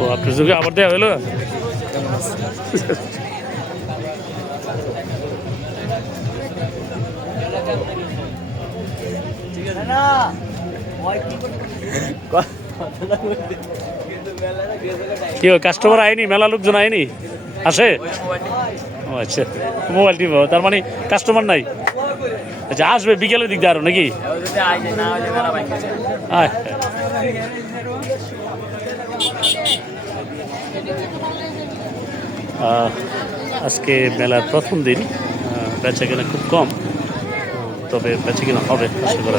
ও আপনার চোখে আবার দেওয়া হলো? কি কাস্টমার আয়নি মেলা লোকজন আয়নি আসে? ও আচ্ছা। মোবাইল টিপ তার মানে কাস্টমার নাই? আচ্ছা আসবে বিকেলের দিক দিয়ে আরও নাকি? আজকে মেলার প্রথম দিন বেচা কেনা খুব কম তবে বেচা কেনা হবে আশা করা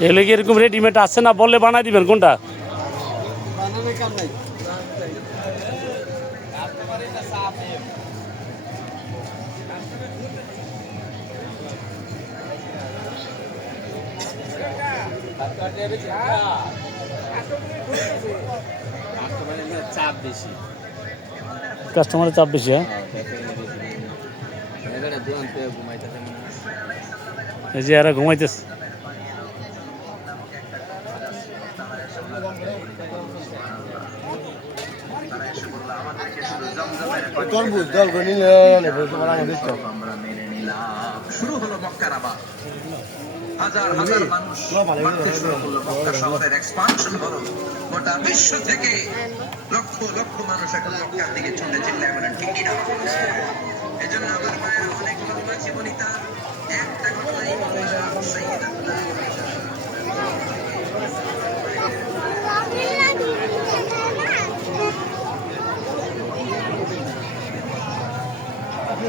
এগুলো কি এরকম রেডিমেড আছে না? বললে বানাই দিবেন কোনটা? কাস্টমারের চাপ বেশি হ্যাঁ? এই যে এরা ঘুমাইতেছে। তরমুজ জল করে নিলে শুরু হলো মক্কার আবার হাজার হাজার মানুষ মারতে শুরু করল মক্কা শহরের এক্সপানশন হলো গোটা বিশ্ব থেকে লক্ষ লক্ষ মানুষ এখন মক্কার দিকে ছুটে চিল্লায় বলেন ঠিকই না। এজন্য আমার মায়ের অনেক ঘটনা জীবনী তার একটা ঘটনাই